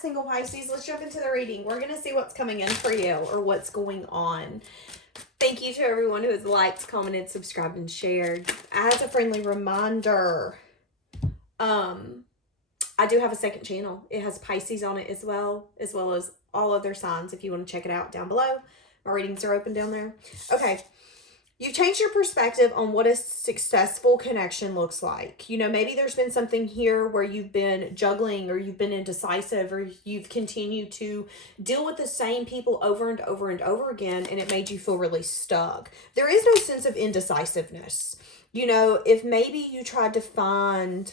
single Pisces, let's jump into the reading. We're going to see what's coming in for you or what's going on. Thank you to everyone who has liked, commented, subscribed, and shared. As a friendly reminder, I do have a second channel. It has Pisces on it as well as all other signs if you want to check it out down below. My readings are open down there. Okay. You've changed your perspective on what a successful connection looks like. You know, maybe there's been something here where you've been juggling or you've been indecisive or you've continued to deal with the same people over and over and over again, and it made you feel really stuck. There is no sense of indecisiveness. You know, if maybe you tried to find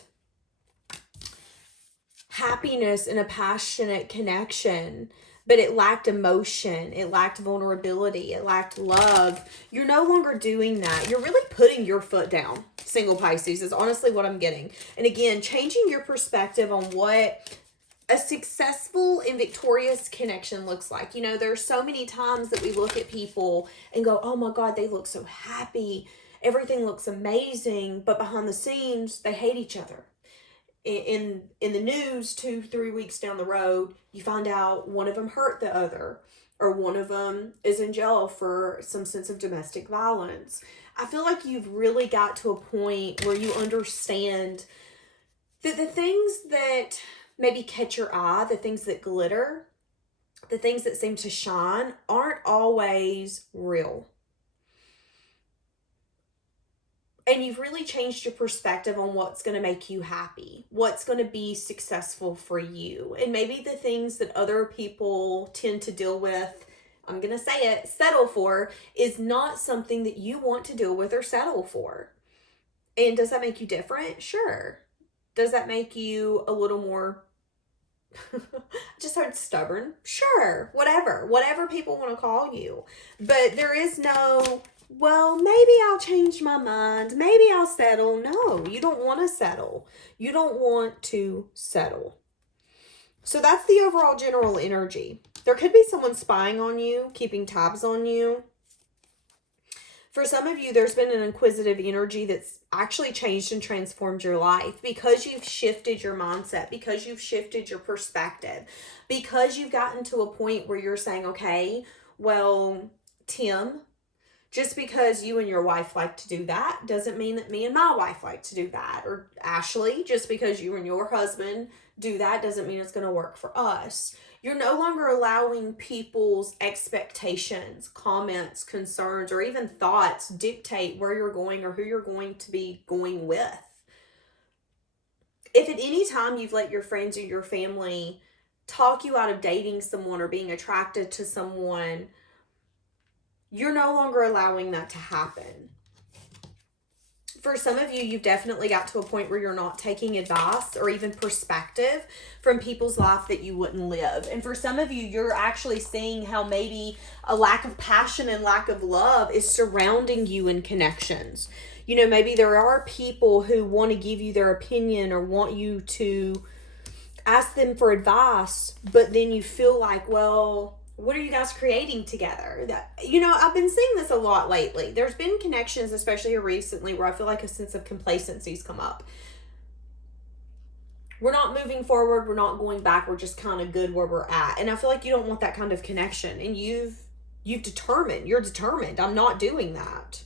happiness in a passionate connection, but it lacked emotion, it lacked vulnerability, it lacked love, you're no longer doing that. You're really putting your foot down, single Pisces, is honestly what I'm getting. And again, changing your perspective on what a successful and victorious connection looks like. You know, there's so many times that we look at people and go, oh my God, they look so happy. Everything looks amazing. But behind the scenes, they hate each other. In the news 2-3 weeks down the road, you find out one of them hurt the other, or one of them is in jail for some sense of domestic violence. I feel like you've really got to a point where you understand that the things that maybe catch your eye, the things that glitter, the things that seem to shine aren't always real. And you've really changed your perspective on what's going to make you happy, what's going to be successful for you. And maybe the things that other people tend to deal with, I'm going to say it, settle for, is not something that you want to deal with or settle for. And does that make you different? Sure. Does that make you a little more, I just heard stubborn? Sure. Whatever people want to call you. But there is no, well, maybe I'll change my mind. Maybe I'll settle. No, you don't want to settle. You don't want to settle. So that's the overall general energy. There could be someone spying on you, keeping tabs on you. For some of you, there's been an inquisitive energy that's actually changed and transformed your life because you've shifted your mindset, because you've shifted your perspective, because you've gotten to a point where you're saying, okay, well, Tim, just because you and your wife like to do that doesn't mean that me and my wife like to do that. Or Ashley, just because you and your husband do that doesn't mean it's going to work for us. You're no longer allowing people's expectations, comments, concerns, or even thoughts dictate where you're going or who you're going to be going with. If at any time you've let your friends or your family talk you out of dating someone or being attracted to someone, you're no longer allowing that to happen. For some of you, you've definitely got to a point where you're not taking advice or even perspective from people's life that you wouldn't live. And for some of you, you're actually seeing how maybe a lack of passion and lack of love is surrounding you in connections. You know, maybe there are people who want to give you their opinion or want you to ask them for advice, but then you feel like, well, what are you guys creating together? You know, I've been seeing this a lot lately. There's been connections, especially here recently, where I feel like a sense of complacency's come up. We're not moving forward. We're not going back. We're just kind of good where we're at. And I feel like you don't want that kind of connection. And you're determined. I'm not doing that.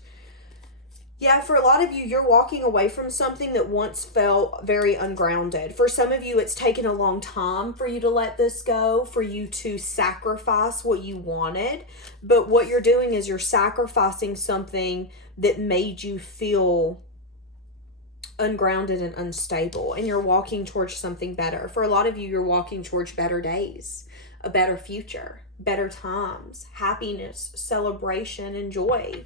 Yeah, for a lot of you, you're walking away from something that once felt very ungrounded. For some of you, it's taken a long time for you to let this go, for you to sacrifice what you wanted. But what you're doing is you're sacrificing something that made you feel ungrounded and unstable. And you're walking towards something better. For a lot of you, you're walking towards better days, a better future, better times, happiness, celebration, and joy.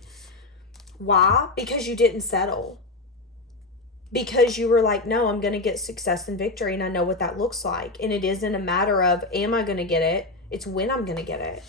Why? Because you didn't settle. Because you were like, no, I'm going to get success and victory, and I know what that looks like. And it isn't a matter of, am I going to get it? It's when I'm going to get it.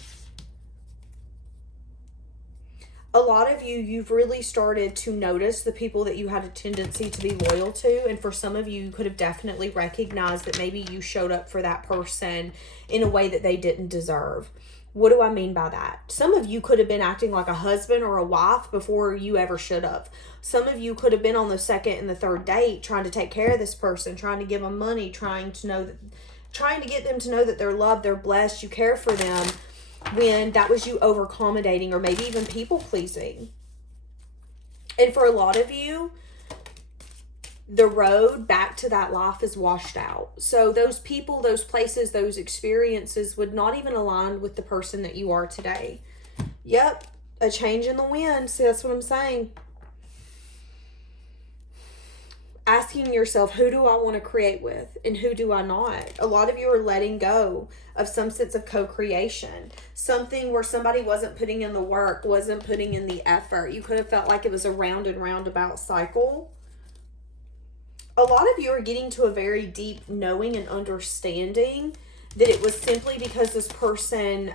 A lot of you, you've really started to notice the people that you had a tendency to be loyal to. And for some of you, you could have definitely recognized that maybe you showed up for that person in a way that they didn't deserve. What do I mean by that? Some of you could have been acting like a husband or a wife before you ever should have. Some of you could have been on the second and the third date trying to take care of this person, trying to give them money, trying to know that trying to get them to know that they're loved, they're blessed, you care for them, when that was you over accommodating or maybe even people pleasing. And for a lot of you, the road back to that life is washed out. So those people, those places, those experiences would not even align with the person that you are today. Yep, a change in the wind. See, that's what I'm saying. Asking yourself, who do I want to create with and who do I not? A lot of you are letting go of some sense of co-creation. Something where somebody wasn't putting in the work, wasn't putting in the effort. You could have felt like it was a round and roundabout cycle. A lot of you are getting to a very deep knowing and understanding that it was simply because this person,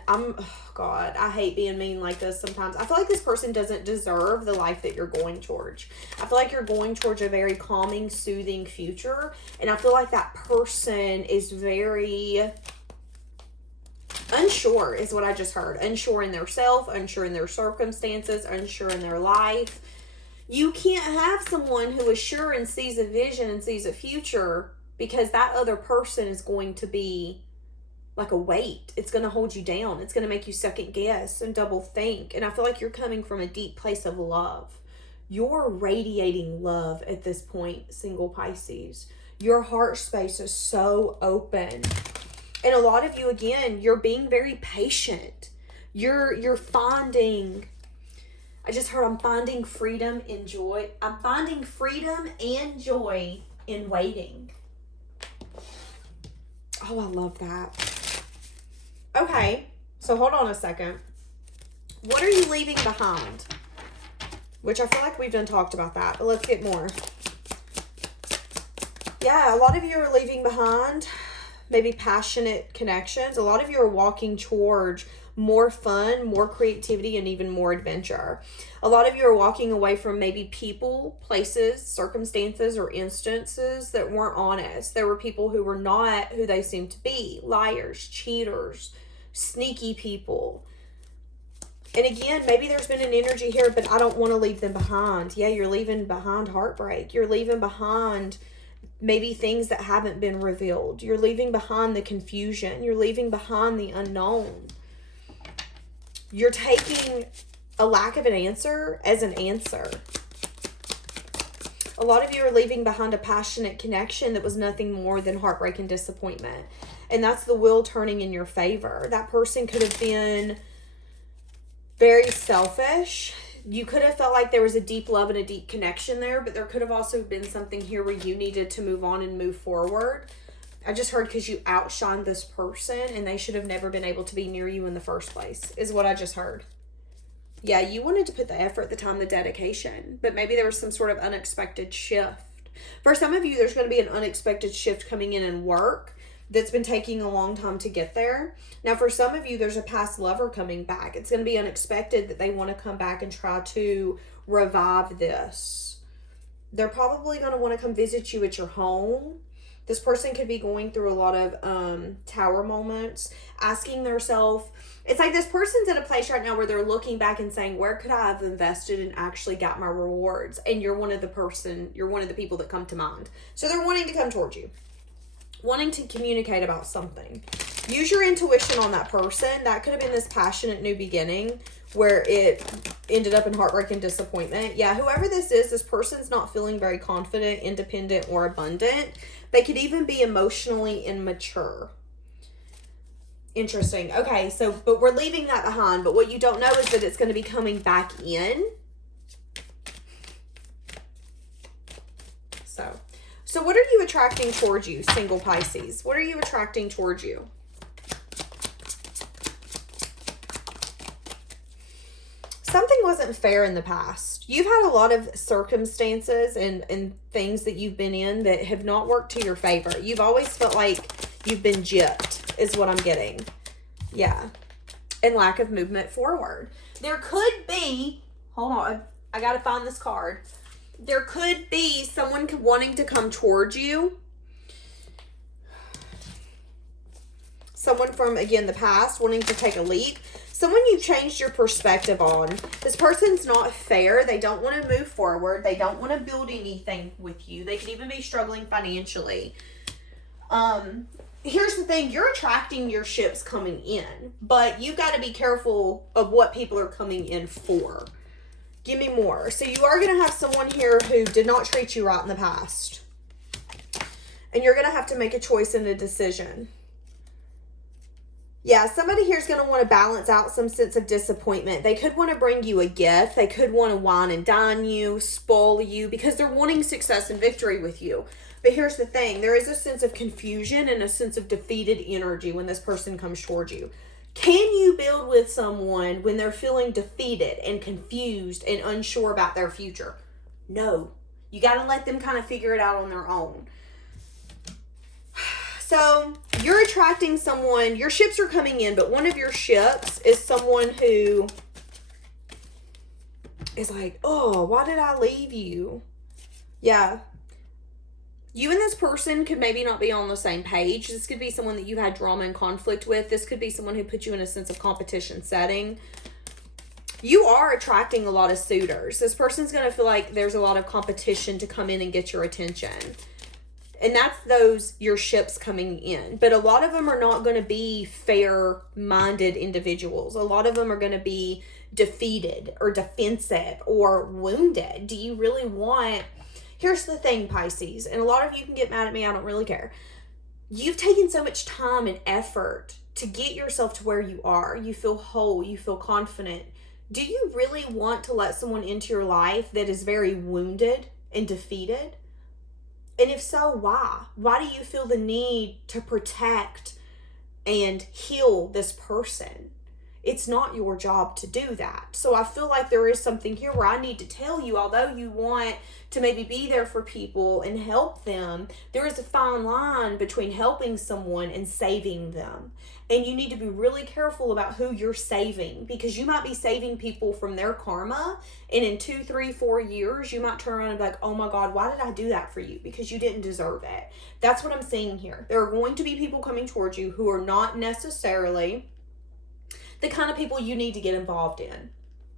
God, I hate being mean like this sometimes. I feel like this person doesn't deserve the life that you're going towards. I feel like you're going towards a very calming, soothing future. And I feel like that person is very unsure, is what I just heard. Unsure in their self, unsure in their circumstances, unsure in their life. You can't have someone who is sure and sees a vision and sees a future, because that other person is going to be like a weight. It's going to hold you down. It's going to make you second guess and double think. And I feel like you're coming from a deep place of love. You're radiating love at this point, single Pisces. Your heart space is so open. And a lot of you, again, you're being very patient. You're finding, I just heard, I'm finding freedom and joy. I'm finding freedom and joy in waiting. Oh, I love that. Okay, so hold on a second. What are you leaving behind? Which I feel like we've done talked about that, but let's get more. Yeah, a lot of you are leaving behind maybe passionate connections. A lot of you are walking towards more fun, more creativity, and even more adventure. A lot of you are walking away from maybe people, places, circumstances, or instances that weren't honest. There were people who were not who they seemed to be. Liars, cheaters, sneaky people. And again, maybe there's been an energy here, but I don't want to leave them behind. Yeah, you're leaving behind heartbreak. You're leaving behind maybe things that haven't been revealed. You're leaving behind the confusion. You're leaving behind the unknown. You're taking a lack of an answer as an answer. A lot of you are leaving behind a passionate connection that was nothing more than heartbreak and disappointment. And that's the wheel turning in your favor. That person could have been very selfish. You could have felt like there was a deep love and a deep connection there, but there could have also been something here where you needed to move on and move forward. I just heard because you outshined this person and they should have never been able to be near you in the first place, is what I just heard. Yeah, you wanted to put the effort, the time, the dedication, but maybe there was some sort of unexpected shift. For some of you, there's going to be an unexpected shift coming in work that's been taking a long time to get there. Now, for some of you, there's a past lover coming back. It's going to be unexpected that they want to come back and try to revive this. They're probably going to want to come visit you at your home. This person could be going through a lot of tower moments, asking themselves, it's like this person's at a place right now where they're looking back and saying, where could I have invested and actually got my rewards? And you're one of the people that come to mind. So they're wanting to come towards you, wanting to communicate about something. Use your intuition on that person. That could have been this passionate new beginning where it ended up in heartbreak and disappointment. Yeah, whoever this person's not feeling very confident, independent, or abundant. They could even be emotionally immature. Interesting. Okay, but we're leaving that behind. But what you don't know is that it's going to be coming back in. So what are you attracting towards you, single Pisces? What are you attracting towards you? Something wasn't fair in the past. You've had a lot of circumstances and things that you've been in that have not worked to your favor. You've always felt like you've been gypped, is what I'm getting. Yeah. And lack of movement forward. There could be, hold on, I got to find this card. There could be someone wanting to come towards you. Someone from, again, the past wanting to take a leap. Someone you've changed your perspective on. This person's not fair. They don't want to move forward. They don't want to build anything with you. They could even be struggling financially. here's the thing, you're attracting your ships coming in, but you've got to be careful of what people are coming in for. Give me more. So you are going to have someone here who did not treat you right in the past. And you're going to have to make a choice and a decision. Yeah, somebody here is going to want to balance out some sense of disappointment. They could want to bring you a gift. They could want to wine and dine you, spoil you, because they're wanting success and victory with you. But here's the thing. There is a sense of confusion and a sense of defeated energy when this person comes towards you. Can you build with someone when they're feeling defeated and confused and unsure about their future? No. You got to let them kind of figure it out on their own. So you're attracting someone, your ships are coming in, but one of your ships is someone who is like, oh, why did I leave you? Yeah. You and this person could maybe not be on the same page. This could be someone that you had drama and conflict with. This could be someone who put you in a sense of competition setting. You are attracting a lot of suitors. This person's going to feel like there's a lot of competition to come in and get your attention. And that's your ships coming in. But a lot of them are not going to be fair-minded individuals. A lot of them are going to be defeated or defensive or wounded. Do you really want... Here's the thing, Pisces, and a lot of you can get mad at me. I don't really care. You've taken so much time and effort to get yourself to where you are. You feel whole. You feel confident. Do you really want to let someone into your life that is very wounded and defeated? And if so, why? Why do you feel the need to protect and heal this person? It's not your job to do that. So I feel like there is something here where I need to tell you, although you want to maybe be there for people and help them, there is a fine line between helping someone and saving them. And you need to be really careful about who you're saving, because you might be saving people from their karma. And in 2, 3, 4 years, you might turn around and be like, oh my God, why did I do that for you? Because you didn't deserve it. That's what I'm seeing here. There are going to be people coming towards you who are not necessarily the kind of people you need to get involved in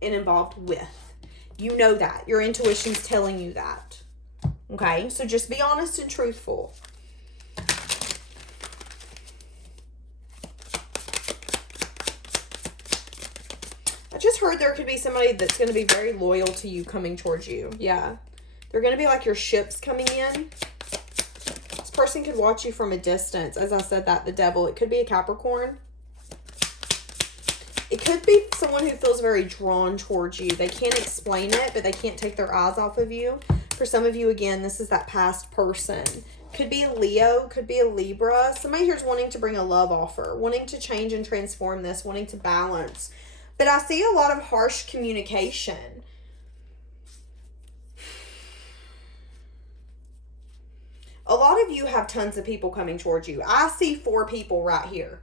and involved with. You know that. Your intuition's telling you that. Okay? So just be honest and truthful. I just heard there could be somebody that's going to be very loyal to you coming towards you. Yeah. They're going to be like your ships coming in. This person could watch you from a distance. As I said that, the devil. It could be a Capricorn. It could be someone who feels very drawn towards you. They can't explain it, but they can't take their eyes off of you. For some of you, again, this is that past person. Could be a Leo, could be a Libra. Somebody here's wanting to bring a love offer, wanting to change and transform this, wanting to balance. But I see a lot of harsh communication. A lot of you have tons of people coming towards you. I see 4 people right here.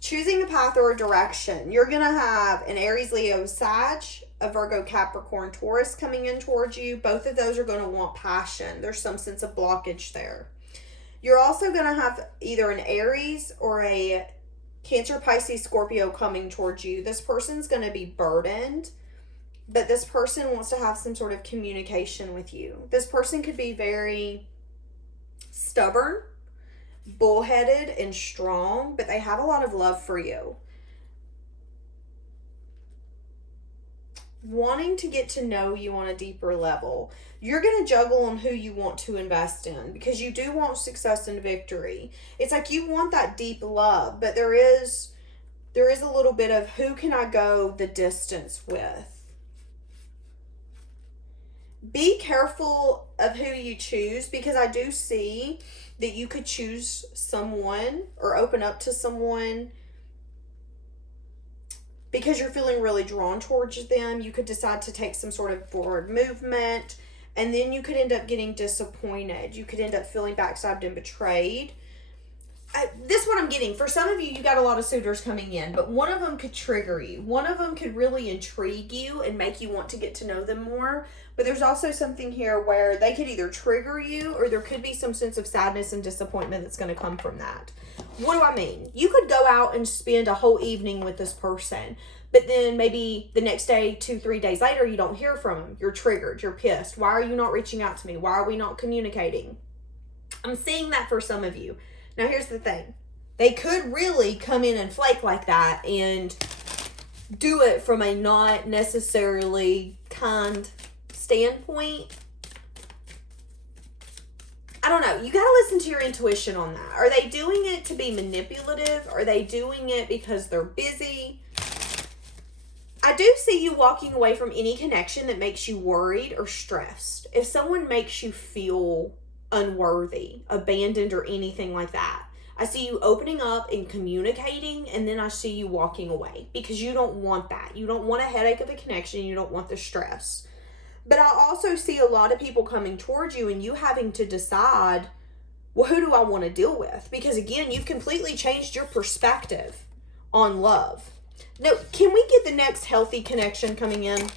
Choosing a path or a direction. You're going to have an Aries, Leo, Sag, a Virgo, Capricorn, Taurus coming in towards you. Both of those are going to want passion. There's some sense of blockage there. You're also going to have either an Aries or a Cancer, Pisces, Scorpio coming towards you. This person's going to be burdened, but this person wants to have some sort of communication with you. This person could be very stubborn, bullheaded, and strong, but they have a lot of love for you. Wanting to get to know you on a deeper level. You're going to juggle on who you want to invest in, because you do want success and victory. It's like you want that deep love, but there is a little bit of who can I go the distance with. Be careful of who you choose, because I do see that you could choose someone or open up to someone because you're feeling really drawn towards them. You could decide to take some sort of forward movement, and then you could end up getting disappointed. You could end up feeling backstabbed and betrayed. This is what I'm getting. For some of you, you got a lot of suitors coming in, but one of them could trigger you. One of them could really intrigue you and make you want to get to know them more. But there's also something here where they could either trigger you, or there could be some sense of sadness and disappointment that's going to come from that. What do I mean? You could go out and spend a whole evening with this person, but then maybe the next day, 2, 3 days later, you don't hear from them. You're triggered. You're pissed. Why are you not reaching out to me? Why are we not communicating? I'm seeing that for some of you. Now, here's the thing. They could really come in and flake like that and do it from a not necessarily kind standpoint. I don't know. You got to listen to your intuition on that. Are they doing it to be manipulative? Are they doing it because they're busy? I do see you walking away from any connection that makes you worried or stressed. If someone makes you feel unworthy, abandoned, or anything like that, I see you opening up and communicating, and then I see you walking away because you don't want that. You don't want a headache of a connection. You don't want the stress. But I also see a lot of people coming towards you and you having to decide, well, who do I want to deal with? Because again, you've completely changed your perspective on love. Now, can we get the next healthy connection coming in?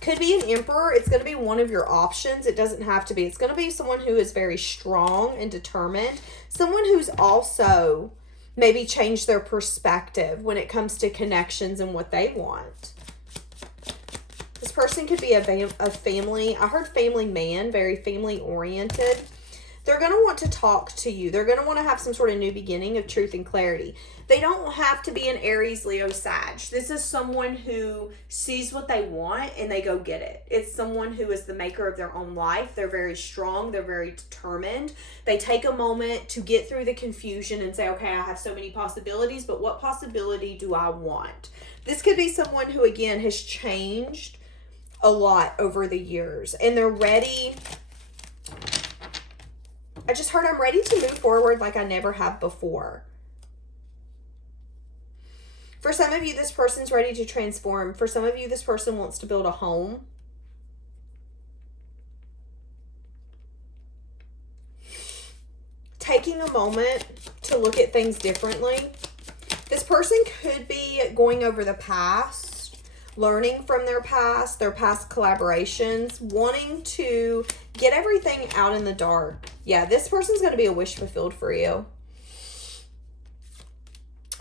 Could be an emperor. It's going to be one of your options. It doesn't have to be. It's going to be someone who is very strong and determined. Someone who's also maybe changed their perspective when it comes to connections and what they want. This person could be a family. I heard family man, very family oriented. They're going to want to talk to you. They're going to want to have some sort of new beginning of truth and clarity. They don't have to be an Aries, Leo, Sag. This is someone who sees what they want and they go get it. It's someone who is the maker of their own life. They're very strong. They're very determined. They take a moment to get through the confusion and say, okay, I have so many possibilities, but what possibility do I want? This could be someone who, again, has changed a lot over the years and they're ready. I just heard I'm ready to move forward like I never have before. For some of you, this person's ready to transform. For some of you, this person wants to build a home. Taking a moment to look at things differently. This person could be going over the past, learning from their past collaborations, wanting to get everything out in the dark. Yeah, this person's going to be a wish fulfilled for you.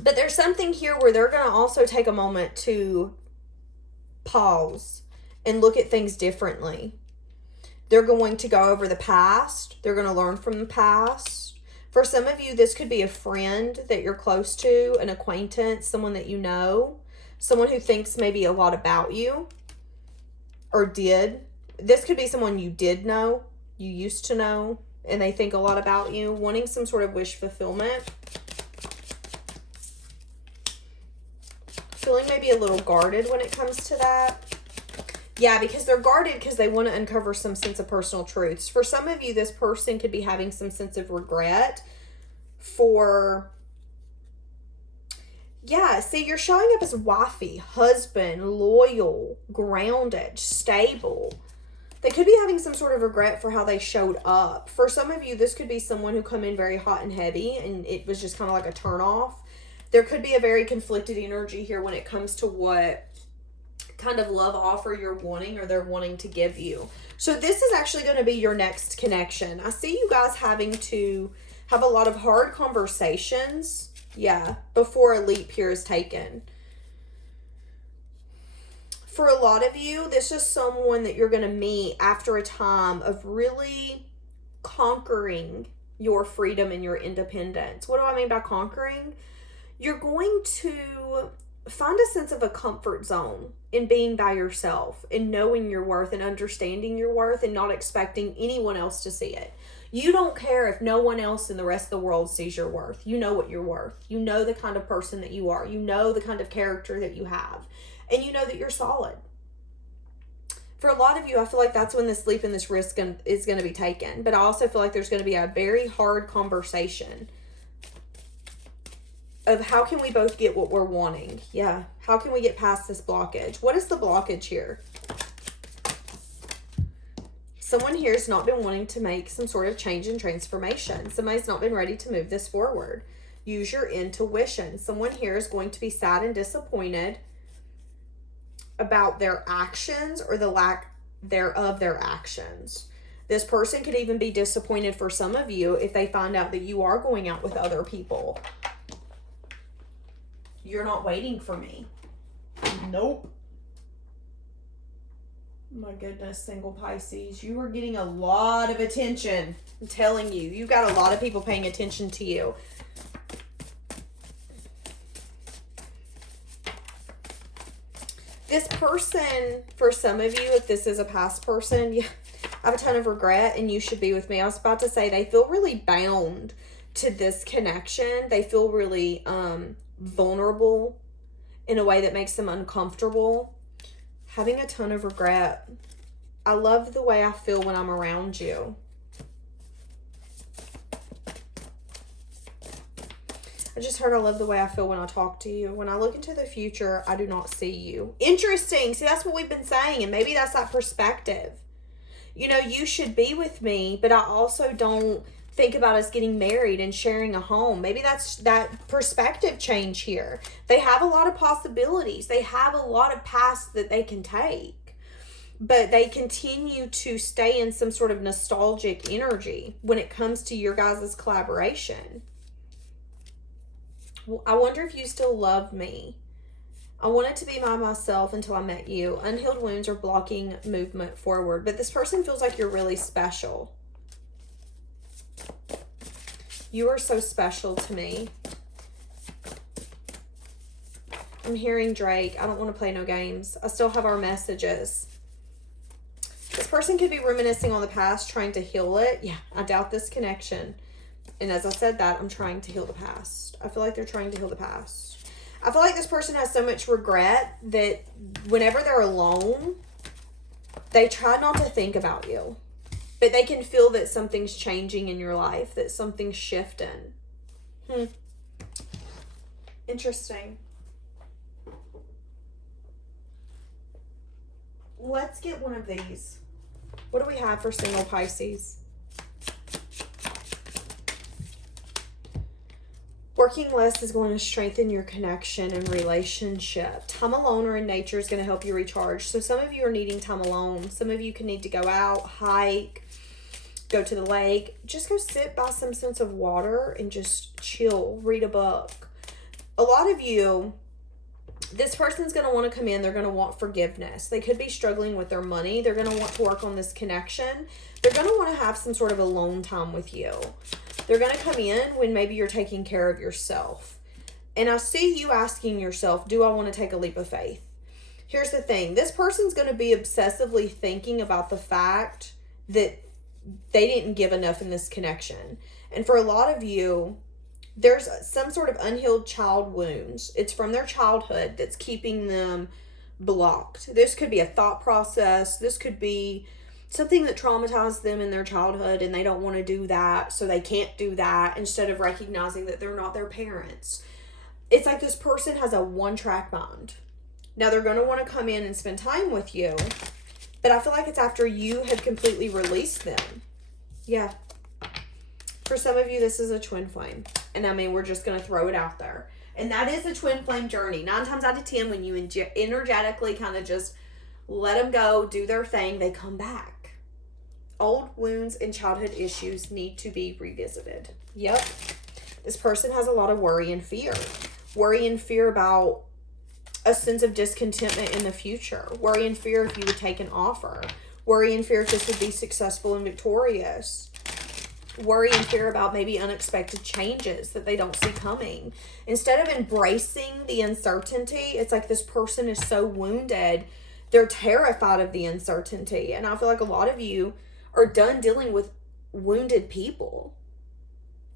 But there's something here where they're going to also take a moment to pause and look at things differently. They're going to go over the past. They're going to learn from the past. For some of you, this could be a friend that you're close to, an acquaintance, someone that you know, someone who thinks maybe a lot about you or did. This could be someone you did know, you used to know, and they think a lot about you, wanting some sort of wish fulfillment. Feeling maybe a little guarded when it comes to that. Yeah, because they're guarded because they want to uncover some sense of personal truths. For some of you, this person could be having some sense of regret for... Yeah, see, you're showing up as wifey, husband, loyal, grounded, stable. They could be having some sort of regret for how they showed up. For some of you, this could be someone who come in very hot and heavy and it was just kind of like a turn off. There could be a very conflicted energy here when it comes to what kind of love offer you're wanting or they're wanting to give you. So this is actually going to be your next connection. I see you guys having to have a lot of hard conversations, yeah, before a leap here is taken. For a lot of you, this is someone that you're going to meet after a time of really conquering your freedom and your independence. What do I mean by conquering? You're going to find a sense of a comfort zone in being by yourself and knowing your worth and understanding your worth and not expecting anyone else to see it. You don't care if no one else in the rest of the world sees your worth. You know what you're worth. You know the kind of person that you are. You know the kind of character that you have. And you know that you're solid. For a lot of you, I feel like that's when this leap and this risk is going to be taken. But I also feel like there's going to be a very hard conversation of how can we both get what we're wanting? Yeah. How can we get past this blockage? What is the blockage here? Someone here has not been wanting to make some sort of change and transformation. Somebody's not been ready to move this forward. Use your intuition. Someone here is going to be sad and disappointed about their actions or the lack thereof their actions. This person could even be disappointed for some of you if they find out that you are going out with other people. You're not waiting for me. Nope. My goodness, single Pisces. You are getting a lot of attention. I'm telling you. You've got a lot of people paying attention to you. This person, for some of you, if this is a past person, yeah, I have a ton of regret and you should be with me. I was about to say they feel really bound to this connection. They feel really vulnerable in a way that makes them uncomfortable. Having a ton of regret. I love the way I feel when I'm around you. I just heard I love the way I feel when I talk to you. When I look into the future, I do not see you. Interesting. See, that's what we've been saying, and maybe that's that perspective. You know, you should be with me, but I also don't think about us getting married and sharing a home. Maybe that's that perspective change here. They have a lot of possibilities. They have a lot of paths that they can take, but they continue to stay in some sort of nostalgic energy when it comes to your guys' collaboration. I wonder if you still love me. I wanted to be by myself until I met you. Unhealed wounds are blocking movement forward. But this person feels like you're really special. You are so special to me. I'm hearing Drake. I don't want to play no games. I still have our messages. This person could be reminiscing on the past, trying to heal it. Yeah, I doubt this connection. And as I said that, I'm trying to heal the past. I feel like they're trying to heal the past. I feel like this person has so much regret that whenever they're alone, they try not to think about you. But they can feel that something's changing in your life, that something's shifting. Interesting. Let's get one of these. What do we have for single Pisces? Working less is going to strengthen your connection and relationship. Time alone or in nature is going to help you recharge. So some of you are needing time alone. Some of you can need to go out, hike, go to the lake. Just go sit by some sense of water and just chill, read a book. A lot of you, this person's going to want to come in. They're going to want forgiveness. They could be struggling with their money. They're going to want to work on this connection. They're going to want to have some sort of alone time with you. They're going to come in when maybe you're taking care of yourself. And I see you asking yourself, do I want to take a leap of faith? Here's the thing. This person's going to be obsessively thinking about the fact that they didn't give enough in this connection. And for a lot of you, there's some sort of unhealed child wounds. It's from their childhood that's keeping them blocked. This could be a thought process. This could be something that traumatized them in their childhood and they don't want to do that, so they can't do that instead of recognizing that they're not their parents. It's like this person has a one-track mind. Now, they're going to want to come in and spend time with you, but I feel like it's after you have completely released them. Yeah. For some of you, this is a twin flame. And I mean, we're just going to throw it out there. And that is a twin flame journey. 9 times out of 10, when you energetically kind of just let them go, do their thing, they come back. Old wounds and childhood issues need to be revisited. Yep. This person has a lot of worry and fear. Worry and fear about a sense of discontentment in the future. Worry and fear if you would take an offer. Worry and fear if this would be successful and victorious. Worry and fear about maybe unexpected changes that they don't see coming. Instead of embracing the uncertainty, it's like this person is so wounded, they're terrified of the uncertainty. And I feel like a lot of you are done dealing with wounded people.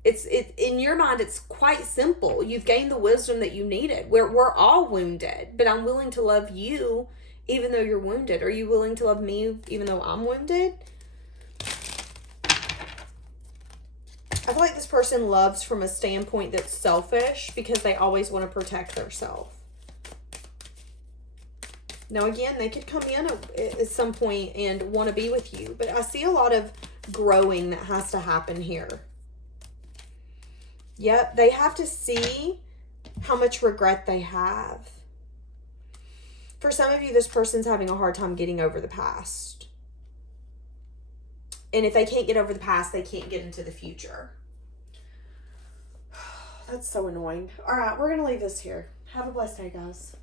It's in your mind, it's quite simple. You've gained the wisdom that you needed. We're all wounded, but I'm willing to love you even though you're wounded. Are you willing to love me even though I'm wounded? I feel like this person loves from a standpoint that's selfish because they always want to protect themselves. Now, again, they could come in at some point and want to be with you, but I see a lot of growing that has to happen here. Yep, they have to see how much regret they have. For some of you, this person's having a hard time getting over the past. And if they can't get over the past, they can't get into the future. That's so annoying. All right, we're going to leave this here. Have a blessed day, guys.